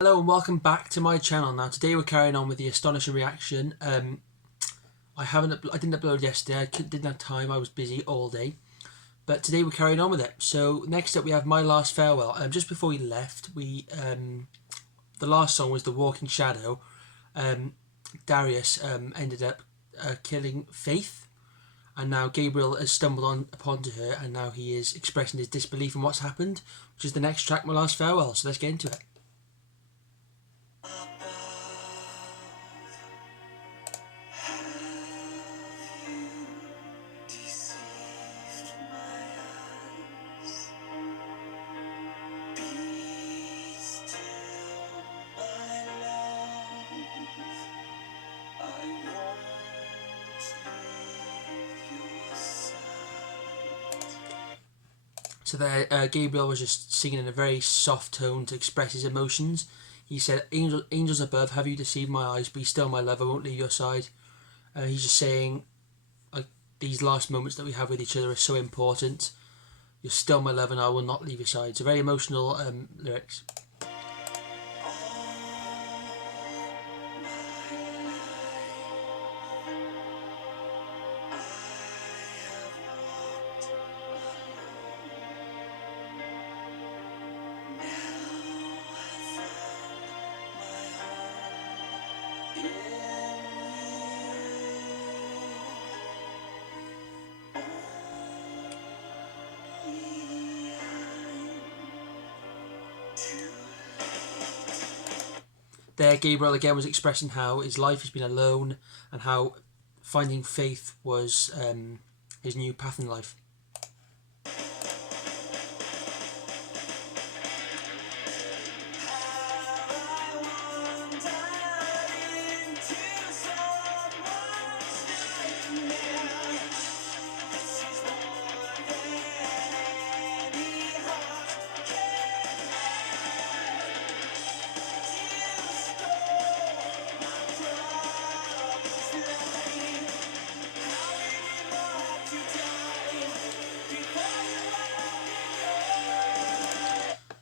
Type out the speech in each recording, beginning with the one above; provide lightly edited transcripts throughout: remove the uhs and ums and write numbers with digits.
Hello and welcome back to my channel. Now today we're carrying on with the astonishing reaction. I didn't upload yesterday. Didn't have time. I was busy all day. But today we're carrying on with it. So next up we have My Last Farewell. Just before we left, the last song was The Walking Shadow. Darius ended up killing Faythe, and now Gabriel has stumbled upon her, and now he is expressing his disbelief in what's happened, which is the next track, My Last Farewell. So let's get into it. So there, Gabriel was just singing in a very soft tone to express his emotions. He said, Angels above, have you deceived my eyes? Be still, my love, I won't leave your side. He's just saying, like, these last moments that we have with each other are so important. You're still my love and I will not leave your side. So very emotional lyrics. There, Gabriel again was expressing how his life has been alone and how finding Faythe was his new path in life.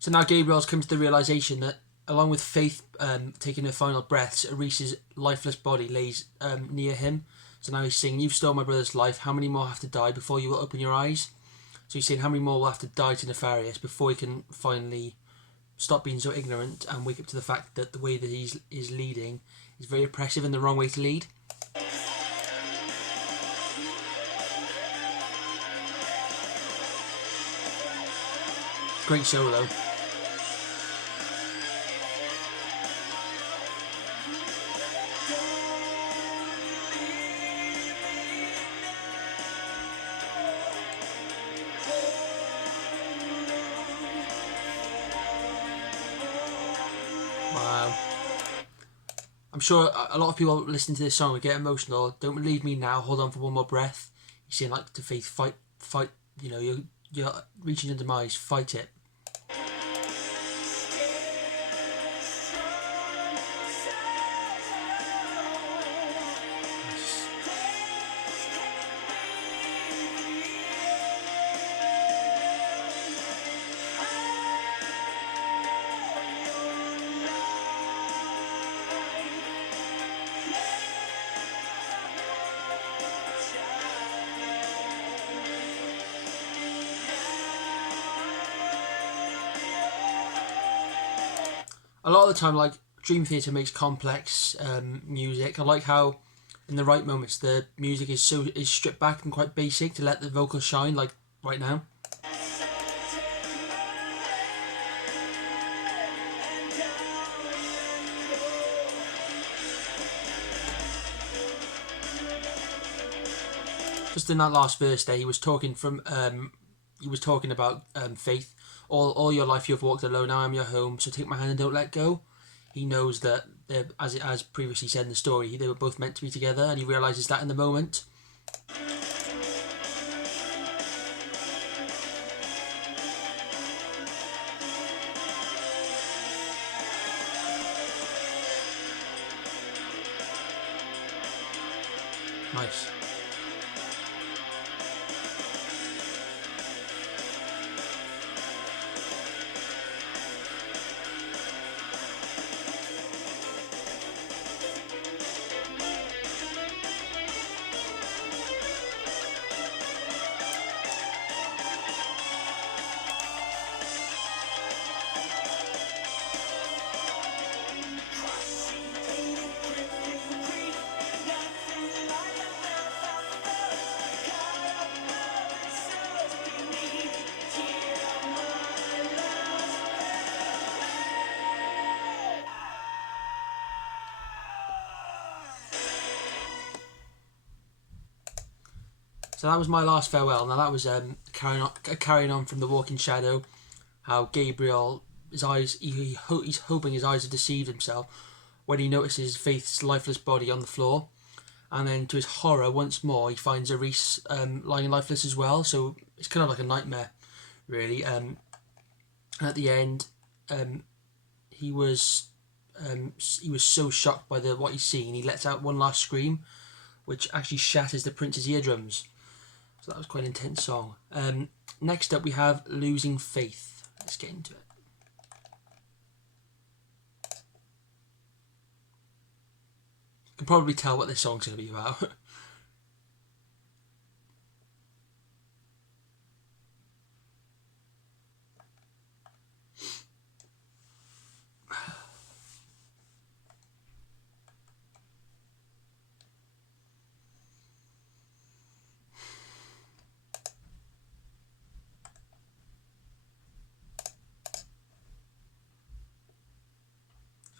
So now Gabriel's come to the realization that, along with Faythe taking her final breaths, Reese's lifeless body lays near him. So now he's saying, "You've stolen my brother's life. How many more have to die before you will open your eyes?" So he's saying, how many more will have to die to Nefarious before he can finally stop being so ignorant and wake up to the fact that the way that he's leading is very oppressive and the wrong way to lead. Great solo. Wow. I'm sure a lot of people listening to this song will get emotional. Don't leave me now. Hold on for one more breath. You're saying, like, to Faythe, fight. You know, you're reaching your demise. Fight it. A lot of the time, like, Dream Theater makes complex music. I like how, in the right moments, the music is stripped back and quite basic to let the vocals shine, like right now. Just in that last verse there, he was talking about Faythe. All your life you have walked alone. Now I'm your home. So take my hand and don't let go. He knows that, as previously said in the story, they were both meant to be together, and he realizes that in the moment. Nice. So that was my last farewell. Now that was carrying on from the Walking Shadow, how Gabriel, his eyes, he's hoping his eyes have deceived himself when he notices Faythe's lifeless body on the floor, and then to his horror, once more he finds Reese lying lifeless as well. So it's kind of like a nightmare, really. At the end, he was so shocked by what he's seen, he lets out one last scream, which actually shatters the prince's eardrums. So that was quite an intense song. Next up we have Losing Faith. Let's get into it. You can probably tell what this song's going to be about.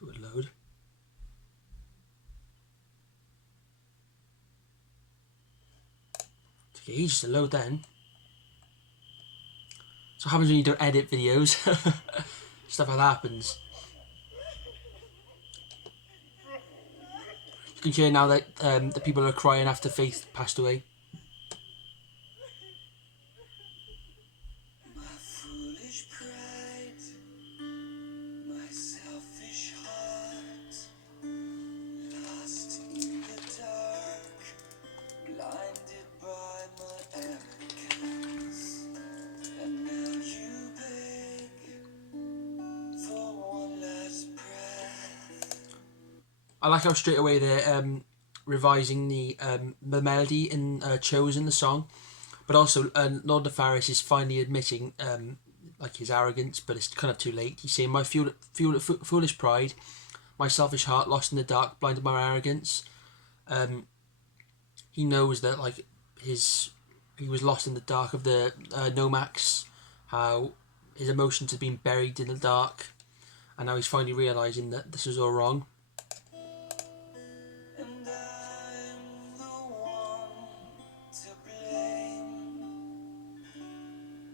So it would load. Took ages to load then. So what happens when you don't edit videos? Stuff like that happens. You can hear now that the people are crying after Faythe passed away. My foolish pride, my selfish heart, lost in the dark, blinded by my arrogance, and now you beg for one last breath. I like how straight away they're revising the melody in Chosen, the song, but also Lord Nefaris is finally admitting like his arrogance, but it's kind of too late. He's saying, my foolish pride, my selfish heart, lost in the dark, blinded by my arrogance. He knows that like he was lost in the dark of the Nomax, how his emotions had been buried in the dark, and now he's finally realising that this was all wrong. And I'm the one to blame.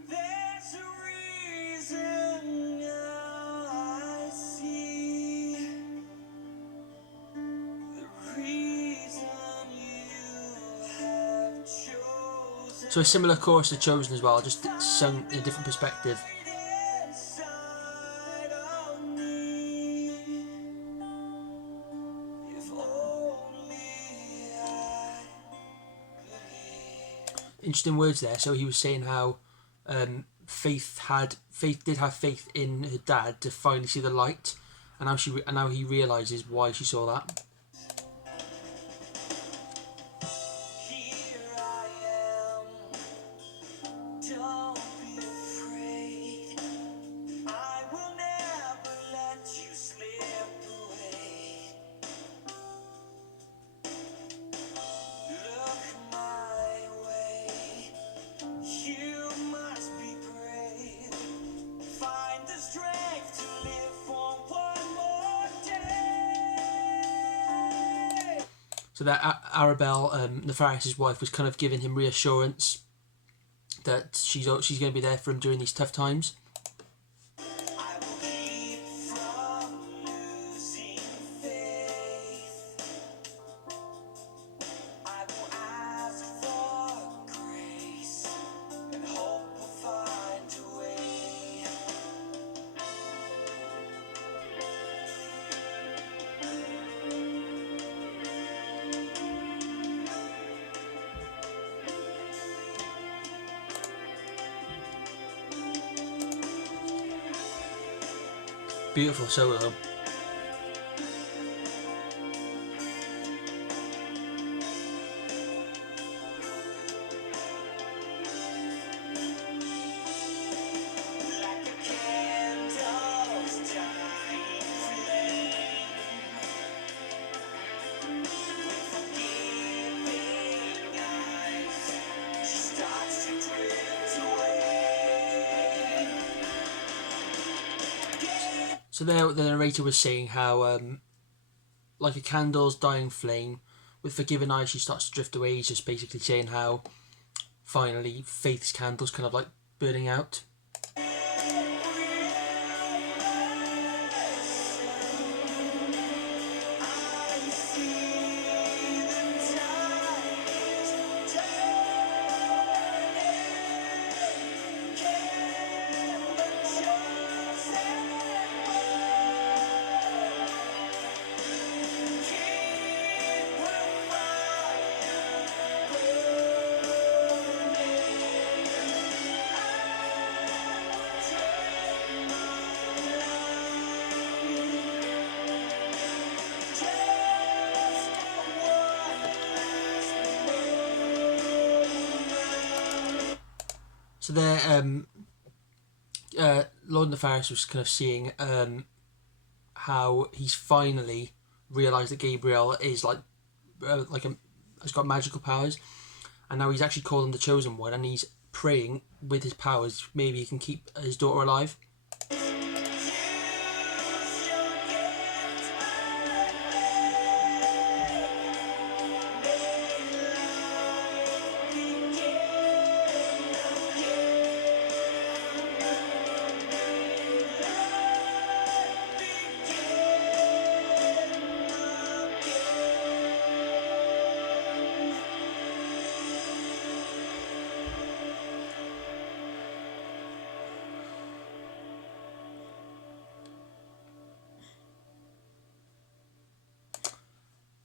There's a reason now I see. The reason you have chosen. So a similar chorus to Chosen as well, just sung in a different perspective. Inside of me. If only I could hear. Interesting words there. So he was saying how Faythe did have faith in her dad to finally see the light, and now he realizes why she saw that. Here I am. Don't be afraid. I will never let you slip away. Look my way. You must be brave. Find the strength to live for one more day. So that Arabelle, Nefaris' wife, was kind of giving him reassurance that she's going to be there for him during these tough times. I will keep from losing faith. I will ask for grace and hope will find a way. Beautiful solo. Like a candle's dying flame, with forgiving eyes, she starts to drift away. So there, the narrator was saying how, like a candle's dying flame, with forgiving eyes, she starts to drift away. He's just basically saying how finally Faythe's candle's kind of like burning out. So there, Lord Nefarious was kind of seeing how he's finally realised that Gabriel is like has got magical powers, and now he's actually called him the Chosen One, and he's praying with his powers maybe he can keep his daughter alive.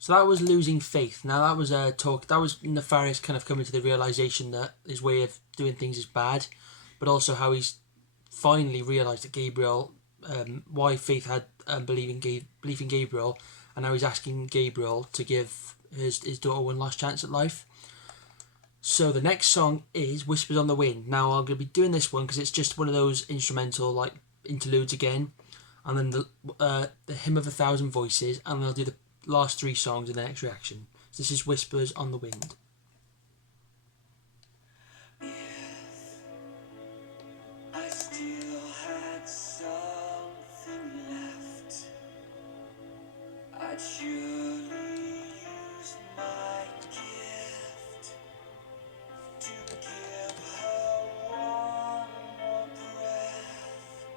So that was losing faith. Now that was talk. That was Nefarious kind of coming to the realization that his way of doing things is bad, but also how he's finally realised that Gabriel, why Faythe had belief in Gabriel, and now he's asking Gabriel to give his daughter one last chance at life. So the next song is Whispers on the Wind. Now I'm going to be doing this one because it's just one of those instrumental like interludes again, and then the Hymn of a Thousand Voices, and then I'll do the last three songs in the next reaction. So this is Whispers on the Wind. I still had something left, I'd surely use my gift to give her one more breath,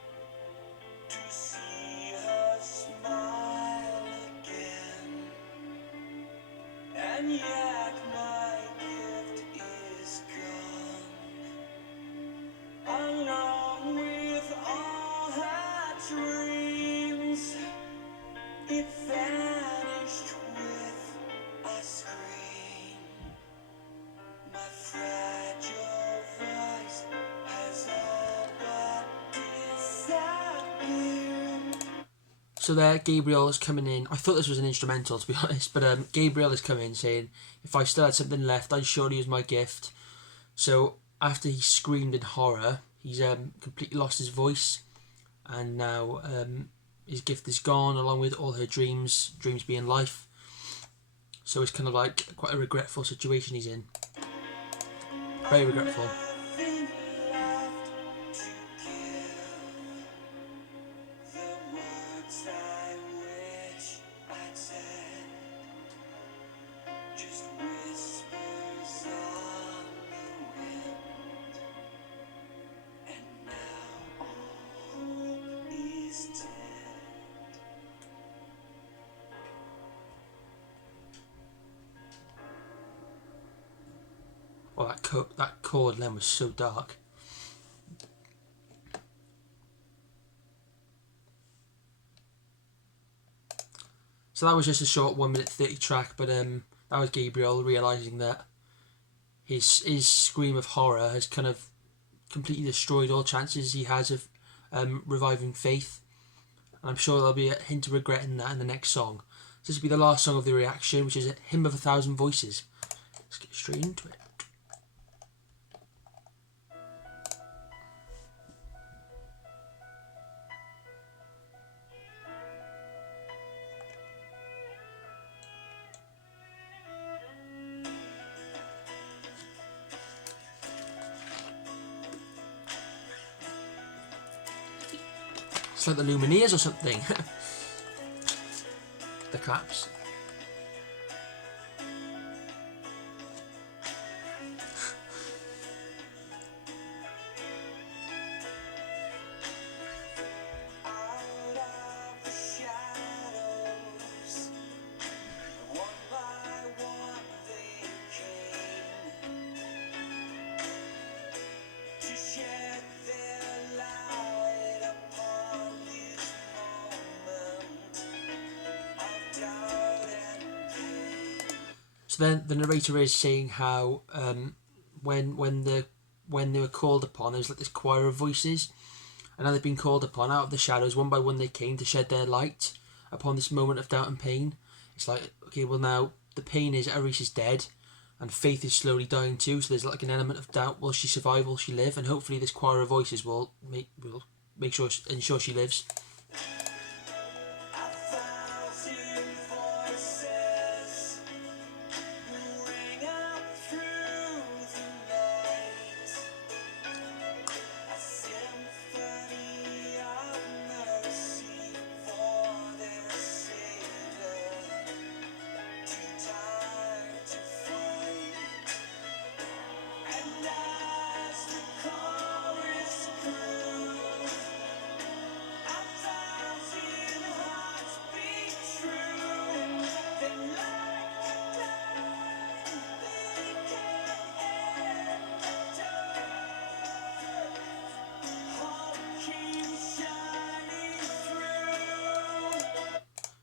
to see her smile again. And yet my gift is gone, along with all her dreams. It vanished with a scream. My fragile voice has all but disappeared. So there, Gabriel is coming in. I thought this was an instrumental, to be honest, but Gabriel is coming in saying, if I still had something left, I'd surely use my gift. So after he screamed in horror, he's completely lost his voice, and now his gift is gone, along with all her dreams being life. So it's kind of like quite a regretful situation he's in. Very regretful. Nothing left to give. The words I wish I'd said, just whispers on the wind. And now all hope is dead. Oh, that chord then was so dark. So that was just a short 1:30 track, but that was Gabriel realising that his scream of horror has kind of completely destroyed all chances he has of reviving Faythe. And I'm sure there'll be a hint of regret in that in the next song. So this will be the last song of the reaction, which is a Hymn of a Thousand Voices. Let's get straight into it. It's like the Lumineers or something. The claps. So then the narrator is saying how when they were called upon, there was like this choir of voices, and now they've been called upon out of the shadows. One by one they came to shed their light upon this moment of doubt and pain. It's like, okay, well now the pain is Aris is dead, and Faythe is slowly dying too. So there's like an element of doubt: will she survive? Will she live? And hopefully this choir of voices will make sure ensure she lives.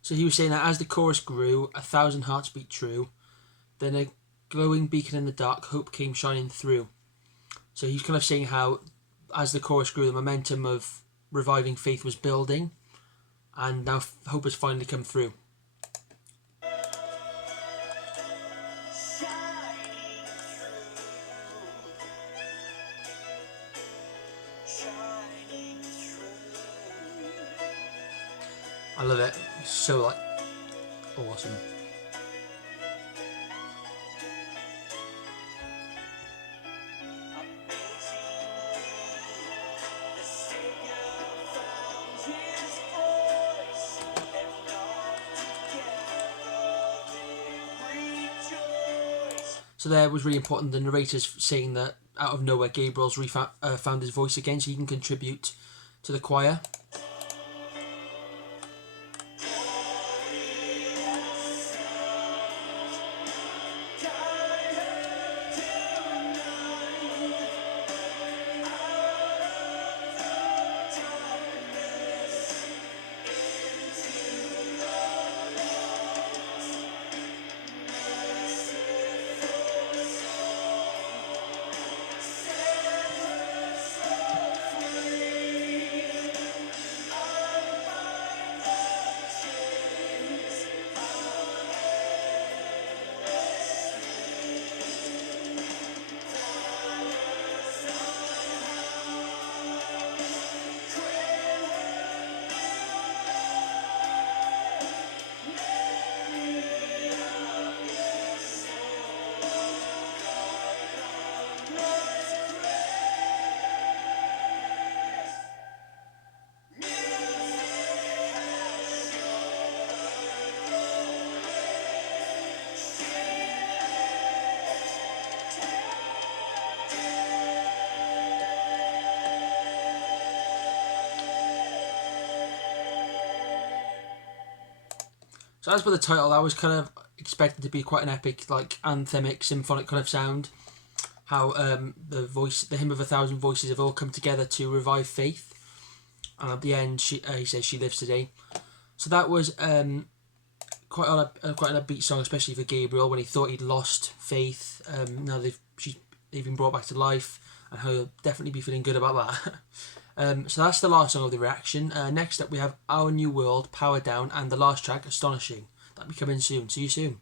So he was saying that as the chorus grew, 1,000 hearts beat true. Then a glowing beacon in the dark, hope came shining through. So he's kind of saying how, as the chorus grew, the momentum of reviving Faythe was building, and now hope has finally come through. I love it. It's so like awesome. So there was really important. The narrator's saying that out of nowhere, Gabriel's found his voice again, so he can contribute to the choir. So as for the title, I was kind of expected to be quite an epic, like anthemic, symphonic kind of sound. How the hymn of 1,000 voices have all come together to revive Faythe, and at the end, he says she lives today. So that was quite an upbeat song, especially for Gabriel when he thought he'd lost Faythe. Now they've been brought back to life, and he'll definitely be feeling good about that. So that's the last song of the reaction. Next up we have Our New World, Power Down, and the last track, Astonishing. That'll be coming soon. See you soon.